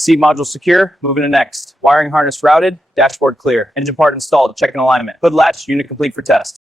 Seat module secure, moving to next. Wiring harness routed, dashboard clear. Engine part installed, checking alignment. Hood latch, unit complete for test.